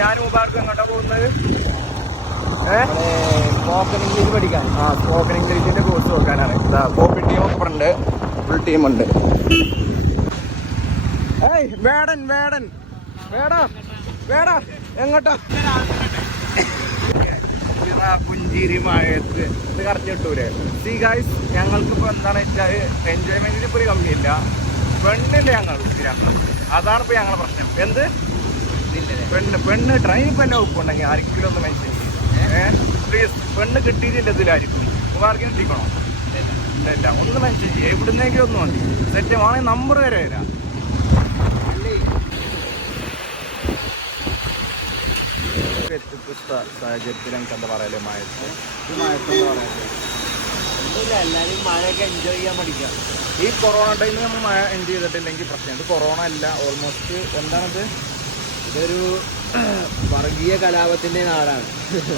ഞാൻ മുബാർക്ക് എങ്ങോട്ടാ പോകുന്നത്? സ്പോക്കൺ ഇംഗ്ലീഷ് പഠിക്കാൻ. സ്പോക്കൺ ഇംഗ്ലീഷിന്റെ കോഴ്സ് നോക്കാനാണ്. കോപ്പി ടീം ഒക്കെ ഉണ്ട്, ഫുൾ ടീമുണ്ട്. വേടൻ വേടൻ വേടാ വേടാ എങ്ങോട്ടാ? പുഞ്ചിരി മഴയത്ത് ഇത് കറക്റ്റ് കിട്ടൂലേ? സീ ഗൈസ്, ഞങ്ങൾക്കിപ്പോൾ എന്താണെന്ന് വെച്ചാൽ എൻജോയ്മെന്റിന് ഇപ്പോൾ ഒരു കമ്മിയില്ല. പെണ്ണില്ല ഞങ്ങൾ അതാണ് ഇപ്പോൾ ഞങ്ങളുടെ പ്രശ്നം. എന്ത് പെണ്ണ് ട്രെയിൻ ഇപ്പം എന്നെ ഒപ്പുണ്ടെങ്കിൽ ആരെങ്കിലും ഒന്ന് മെൻഷൻ പ്ലീസ്. പെണ്ണ് കിട്ടിയിട്ടില്ല ഇതിലായിരിക്കും. ആർക്കും കിട്ടിക്കണോ? ഇല്ല, ഒന്ന് മെൻഷൻ ചെയ്യുക. ഇവിടുന്നെങ്കിലും ഒന്നും മതി. സെറ്റമാണെങ്കിൽ നമ്പർ വരെ വരാം. വ്യത്യസ്ത സാഹചര്യത്തിൽ എനിക്ക് എന്താ പറയല്, മഴത്ത് എന്താ പറയുന്നത്? എല്ലാവരും മഴയൊക്കെ എൻജോയ് ചെയ്യാൻ പഠിക്കാം. ഈ കൊറോണ ടൈമിൽ നമ്മൾ മഴ എൻജോയ് ചെയ്തിട്ടില്ലെങ്കിൽ പ്രശ്നം. ഇത് കൊറോണ അല്ല, ഓൾമോസ്റ്റ് എന്താണിത്? ഇതൊരു വർഗീയ കലാപത്തിന്റെ നാടാണ്.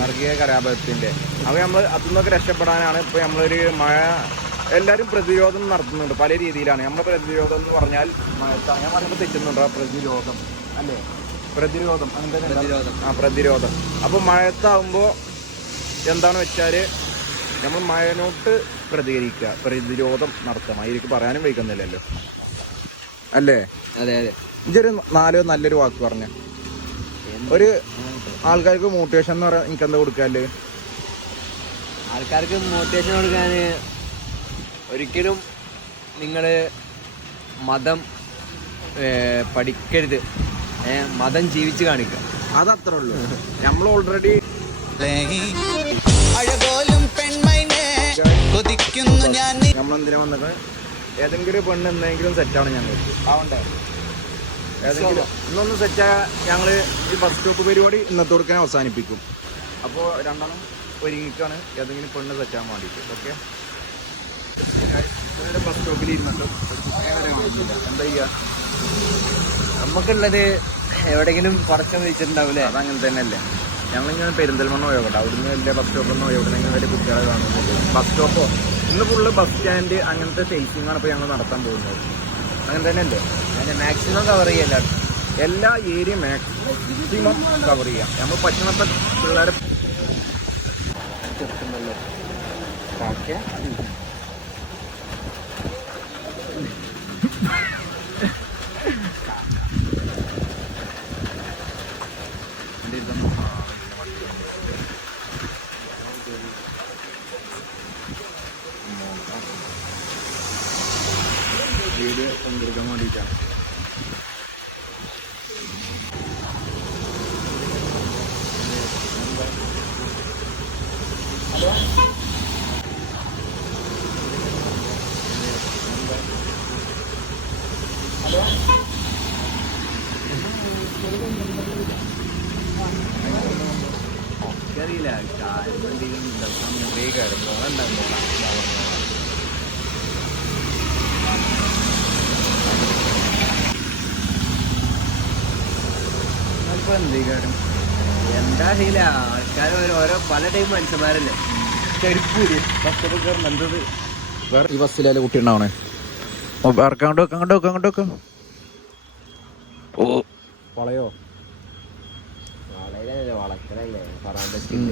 വർഗീയ കലാപത്തിന്റെ. അപ്പോൾ നമ്മൾ അതിൽ നിന്നൊക്കെ രക്ഷപ്പെടാനാണ് ഇപ്പോൾ നമ്മളൊരു മഴ എല്ലാവരും പ്രതിരോധം നടത്തുന്നുണ്ട് പല രീതിയിലാണ്. നമ്മുടെ പ്രതിരോധം എന്ന് പറഞ്ഞാൽ മഴത്താണ്. ഞാൻ പറയുമ്പോൾ തെറ്റുന്നുണ്ടോ? പ്രതിരോധം അല്ലേ? പ്രതിരോധം പ്രതിരോധം. അപ്പോൾ മഴത്താവുമ്പോൾ എന്താണെന്ന് വെച്ചാൽ നമ്മൾ മഴനോട്ട് പ്രതികരിക്കുക, പ്രതിരോധം നടത്തണം. അതിലേക്ക് പറയാനും വയ്ക്കുന്നില്ലല്ലോ അല്ലേ? അതെ അതെ. ഇതൊരു നല്ലൊരു വാക്ക് പറഞ്ഞ ഒരു ആൾക്കാർക്ക് മോട്ടിവേഷൻ എന്ന് പറയാൻ എനിക്ക് എന്താ കൊടുക്കാല്ലേ? ആൾക്കാർക്ക് മോട്ടിവേഷൻ കൊടുക്കാൻ ഒരിക്കലും നിങ്ങൾ മതം പഠിക്കരുത്, മതം ജീവിച്ച് കാണിക്കുക. അതത്രേ ഉള്ളൂ. നമ്മൾ ഓൾറെഡി നമ്മളെന്തിനാ വന്നത്? ഏതെങ്കിലും പെണ്ണ് എന്തെങ്കിലും സെറ്റാണ് ഞങ്ങൾക്ക് ആവണ്ടേ? ഏതെങ്കിലും ഇന്നൊന്ന് സെറ്റായ ഞങ്ങൾ ഈ ബസ് സ്റ്റോപ്പ് പരിപാടി ഇന്നത്തെ കൊടുക്കാൻ അവസാനിപ്പിക്കും. അപ്പോൾ രണ്ടെണ്ണം ഒരുങ്ങിക്കാണ് ഏതെങ്കിലും പെണ്ണ് സെറ്റാൻ വേണ്ടിയിട്ട്. ഓക്കെ, ബസ് സ്റ്റോപ്പിൽ ഇരുന്നിട്ട് എന്താ ചെയ്യുക? നമുക്കുള്ളത് എവിടെയെങ്കിലും കുറച്ച് വെച്ചിട്ടുണ്ടാവില്ലേ? അതങ്ങനെ തന്നെയല്ലേ. ഞങ്ങളിങ്ങനെ പെരിന്തൽമണ്ണ പോയോട്ടെ, അവിടുന്ന് വലിയ ബസ് സ്റ്റോപ്പൊന്നും എവിടെയെങ്കിലും വലിയ കുട്ടികളെ കാണുന്നില്ല. ബസ് സ്റ്റോപ്പോ ഇന്ന് ഫുള്ള് ബസ് സ്റ്റാൻഡ് അങ്ങനത്തെ സേഫിങ്ങാണ് ഇപ്പോൾ ഞങ്ങൾ നടത്താൻ പോകുന്നത്. അങ്ങനെ തന്നെയല്ലേ? അതിന് മാക്സിമം കവർ ചെയ്യല്ല, എല്ലാ ഏരിയ മാക്സിമം കവർ ചെയ്യാം. നമ്മൾ പറ്റുന്നപ്പോൾ പിള്ളേരെ ചെറുക്കുന്നല്ലോ. ഓക്കെ, വീഡിയോ കൊണ്ടിരിക്കാൻ വേണ്ടിയിട്ടാണ്. അറിയില്ല എന്താ അറിയില്ല. ആൾക്കാർ ഓരോ പല ടൈം മനുഷ്യന്മാരല്ലേ. ചെരുപ്പൂര് ബസ്സൊക്കെ കയറുന്ന എന്തത് വേറെ ഈ ബസ്സിലല്ലേ കുട്ടി ഉണ്ടാവണേ? അങ്ങോട്ട് വെക്കാം. ഓ വളയോ വളയിലല്ലേ, വളക്കലല്ലേ പറയാൻ പറ്റില്ല.